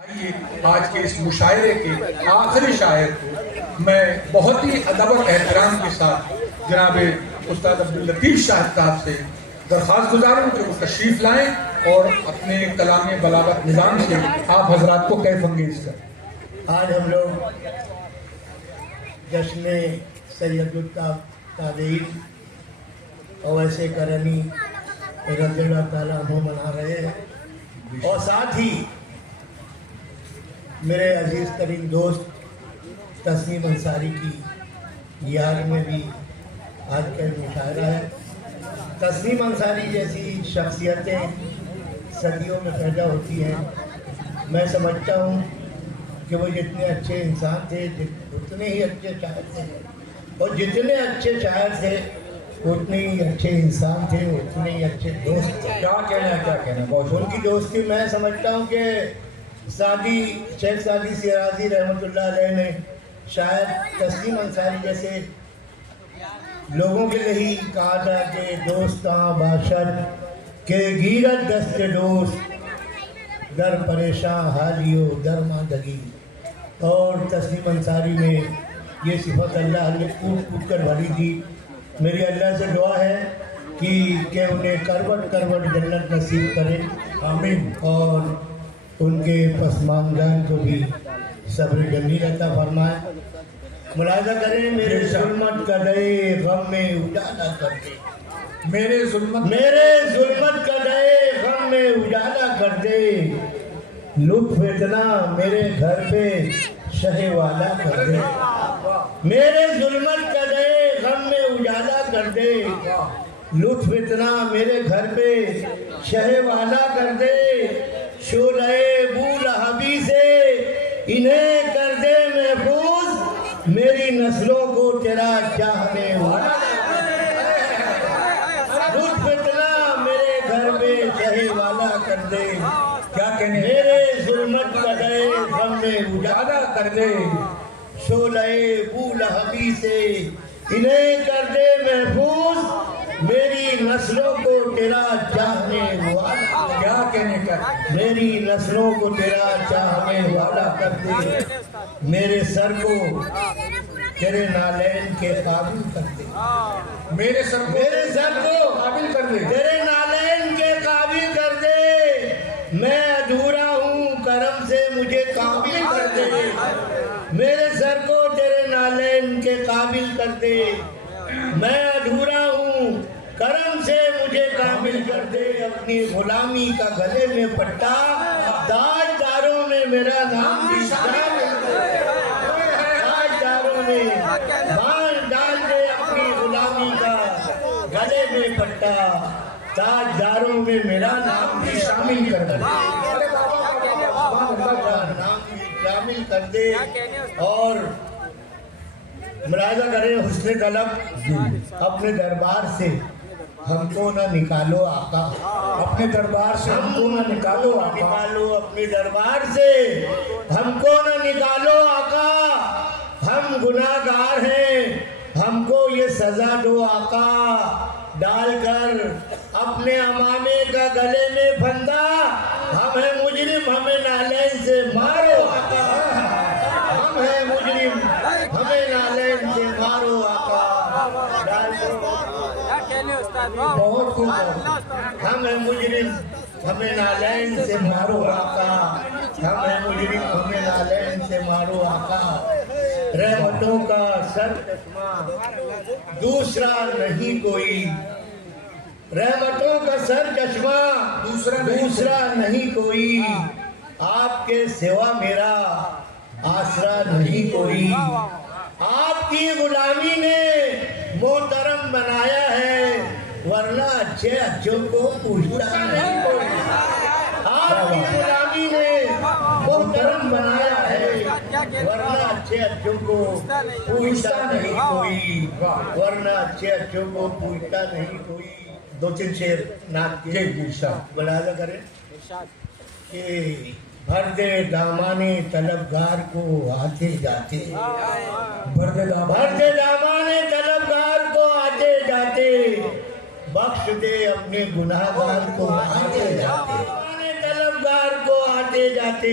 آئیے آج کے اس مشاعرے کے آخری شاعر کو میں بہت ہی ادب اور احترام کے ساتھ جناب استاد عبداللطیف شاہد صاحب سے درخواست گزاروں کہ وہ تشریف لائیں اور اپنے کلام بلاغت نظام سے آپ حضرات کو کیف انگیز کریں۔ آج ہم لوگ جشن سید التابعین اویس کرنی رضی اللہ تعالیٰ عنہ منا رہے ہیں، اور ساتھ ہی میرے عزیز ترین دوست تسنیم انصاری کی یاد میں بھی آج کا مشاعرہ ہے۔ تسنیم انصاری جیسی شخصیتیں صدیوں میں پیدا ہوتی ہیں۔ میں سمجھتا ہوں کہ وہ جتنے اچھے انسان تھے اتنے ہی اچھے شاعر تھے، اور جتنے اچھے شاعر تھے اتنے ہی اچھے انسان تھے، اتنے ہی اچھے دوست تھے۔ کیا کہنا ہے بہت ان کی دوستی میں سمجھتا ہوں کہ شیخ سعدی شیرازی رحمۃ اللہ علیہ نے شاید تسنیم انصاری جیسے لوگوں کے لیے ہی کہا تھا کہ دوستاں باشد کہ گیرت دست دوست در پریشاں حالیو در ماندگی، اور تسنیم انصاری نے یہ صفت اللہ نے کوٹ کر بھری تھی۔ میری اللہ سے دعا ہے کہ انہیں کروٹ کروٹ جنت نصیب کرے، آمین، اور ان کے پسماندگان کو بھی صبر جمیل عطا فرمائے۔ ملاحظہ کریں، میرے ظلمت کا دے غم میں اجالا کر دے، میرے ظلمت کا دے غم میں اجالا کر دے، لطف اتنا میرے گھر پہ شہ والا کر دے، میرے ظلمت کا دے غم میں اجالا کر دے، لطف اتنا میرے گھر پہ شہ والا کر دے، شعلہ بو لہبی سے انہیں کر دے محفوظ، میری نسلوں کو تیرا چاہنے والا، لطف اتنا میرے گھر پہ شہ والا کر دے، کیا کہنے میرے ظلمت کا دے غم میں اجالا کر دے، شعلہ بو لہبی سے انہیں کر دے محفوظ، میری نسلوں کو تیرا چاہنے والا، کیا کہنے کا میری نسلوں کو تیرا چاہنے والا کر دے، میرے سر کو تیرے نالین کے قابل کر دے، میرے سر کو قابل کر دے، تیرے نالین کے قابل کر دے، میں ادھورا ہوں کرم سے مجھے قابل کر دے، میرے سر کو تیرے نالین کے قابل کر دے، میں ادھورا ہوں کرم سے مجھے کامل کر دے، اپنی غلامی کا گلے میں پٹا تاج داروں میں میرا نام بھی شامل کر دے، تاج داروں میں بال ڈال دے، اپنی غلامی کا گلے میں پٹا تاج داروں میں میرا نام بھی شامل کر دے، نام بھی شامل کر دے، اور ملاحظہ کریں حسن طلب اپنے دربار سے ہم کو نہ نکالو آقا، اپنے دربار سے ہم کو نہ نکالو آقا، نکالو اپنے دربار سے ہم کو نہ نکالو آقا، ہم گناہگار ہیں ہم کو یہ سزا دو آقا، ڈال کر اپنے امامے کا گلے میں پھندا، ہم ہیں مجرم ہمیں نالین سے مارو آقا، ہم ہیں مجرم ہمیں نالین سے مارو آقا، ڈال کر بہت خوب، ہم ہیں مجرم ہمیں نالین سے مارو آقا، ہم ہیں مجرم ہمیں نالین سے مارو آقا، رحمتوں کا سر چشمہ دوسرا نہیں کوئی، رحمتوں کا سر چشمہ دوسرا نہیں کوئی، آپ کے سوا میرا آسرا نہیں کوئی، آپ کی غلامی نے محترم بنایا ہے ورنہ اچھے اچھوں کو پوچھتا نہیں کوئی، آپ کی غلامی نے محترم بنایا ہے ورنہ اچھے اچھوں کو پوچھتا نہیں کوئی، ورنہ اچھے اچھوں کو پوچھتا نہیں کوئی۔ دو تین شعر نعت کے ملاحظہ کریں کہ بھر دے دامانے طلبگار کو آتے جاتے، بھر دے دامانے طلبگار کو آتے جاتے، بخش دے اپنے گناہگار کو آتے جاتے، طلبگار کو آتے جاتے،